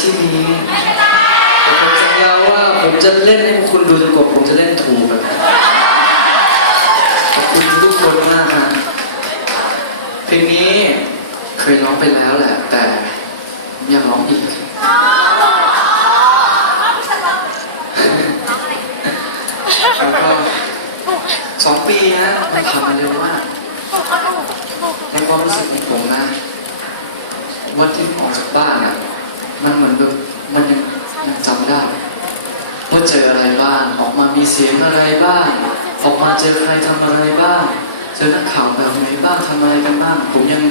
ที่นี้แต่ผมสัญญาว่าผมจะเล่นให้คุณดูจนกว่าผมจะเล่นถูกอะขอบคุณทุกคนมากฮะเพลงนี้เคยร้องไปแล้วแหละ แต่อยากร้องอีกแล้วก็สองปีฮะมันผ่านมาเร็วมากในความรู้สึกของผมนะวันที่ออกจากบ้านอะ มันเหมือนแบบมันยังยังจำได้ว่าเจออะไรบ้างออกมามีเสียงอะไรบ้าง ออกมาเจอใครทำอะไรบ้าง เจอนักข่าวแบบไหนบ้างทำอะไรกันบ้าง ผมยัง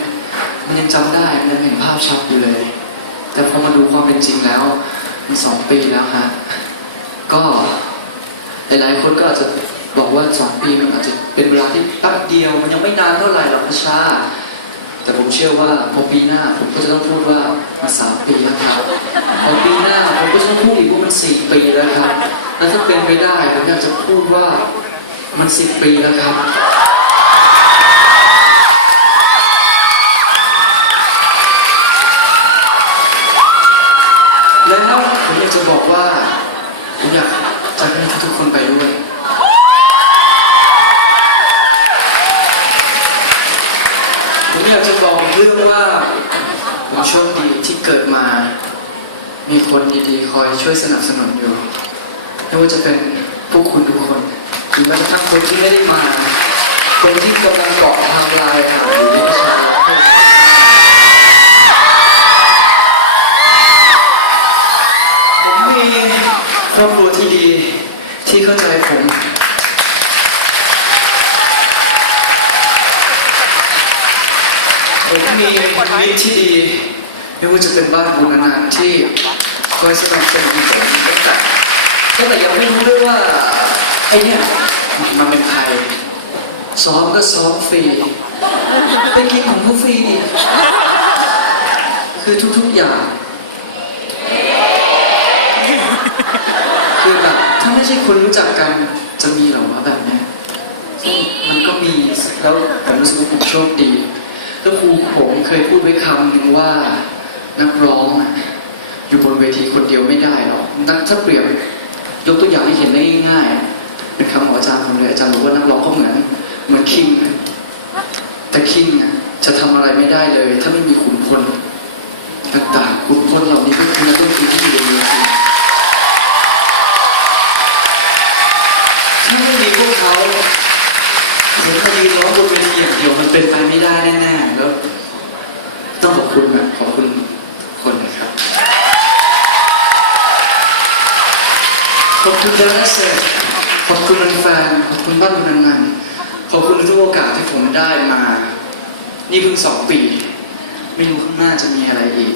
มันยังจำได้มันยังเห็นภาพชัดอยู่เลย แต่พอมาดูความเป็นจริงแล้วมันสองปีแล้วฮะก็หลายๆคนก็อาจจะบอกว่าสองปีมันอาจจะเป็นเวลาที่แป๊บเดียว มันยังไม่นานเท่าไหร่หรอกพระชา แต่ผมเชื่อว่าพอปีหน้าผมก็จะต้องพูดว่ามันสามปีแล้วครับพอปีหน้าผมก็จะต้องพูดอีกว่ามันสี่ปีแล้วครับ แล้วถ้าเป็นไปได้ผมอยากจะพูดว่ามันสิบปีแล้วครับแล้วผมอยากจะบอกว่าผมอยากจะให้ทุกคนไปด้วย ผมอยาก เรื่องว่าผมโชคดีที่เกิดมา มีคนดีๆ คอยช่วยสนับสนุนอยู่ไม่ว่าจะเป็นพวกคุณทุกคนหรือแม้กระทั่งคนที่ไม่ได้มา คนที่กำลังเกาะทม์ไลน์หาอยู่ในชาผมมีครอบครัวที่ดีที่เข้าใจผม ผ มีมิตรที่ดีไม่ว่าจะเป็นบ้านบุญนานที่คอยสนับสนุนผมตั้งแต่ตั้งแต่ยังไม่รู้ด้วยว่าไอ้เนี่ยมันเป็นใครซ้อมก็ซ้อมฟรีไปกินของเขาฟรีอีกคือทุกๆอย่างคือแบบถ้าไม่ใช่คนรู้จักกันจะมีหรอวะแบบเนี้ยมันก็มีแล้วผมรู้สึกว่าผมโชค ดีแล้วครูผมเคยพูดไว้คำหนึ่งว่านักร้องอยู่บนเวทีคนเดียวไม่ได้หรอกนักถ้าเปรียบยกตัวอย่างให้เห็นได้ง่ายเป็นคำของอาจารย์ผมเลยอาจารย์บอกว่านักร้องก็เหมือนเหมือนคิงแต่คิงจะทำอะไรไม่ได้เลย ถ้าไม่มีขุนพลต่างๆขุนพลเหล่านี้ก็คือนักดนตรีที่อยู่บนเวทีถ้าไม่มีพวกเขาผมคดีร้องบนเวทีอย่างเดียวมันเป็นไปไม่ได้แน่ๆ แล้วต้องขอบคุณนะขอบคุณคนนะครับขอบคุณเดนเซอร์ขอบคุณแฟนขอบคุณบ้านคุณนันขอบคุณทุกโอกาสที่ผมได้มา นี่เพิ่งสองปี ไม่รู้ข้างหน้าจะมีอะไรอีก